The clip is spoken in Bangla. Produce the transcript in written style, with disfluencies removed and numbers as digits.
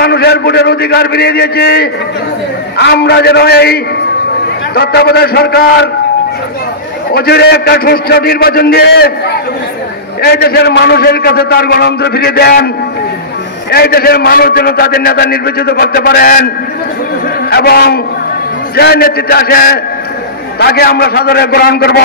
মানুষের ভোটের অধিকার ফিরিয়ে দিয়েছি। আমরা যেন এই তত্ত্বাবধায়ক সরকার অচিরে একটা সুষ্ঠু নির্বাচন দিয়ে এই দেশের মানুষের কাছে তার গণতন্ত্র ফিরিয়ে দেন। এই দেশের মানুষ যেন তাদের নেতা নির্বাচিত করতে পারেন এবং যে নেতৃত্বে আসে তাকে আমরা সাদরে গ্রহণ করব।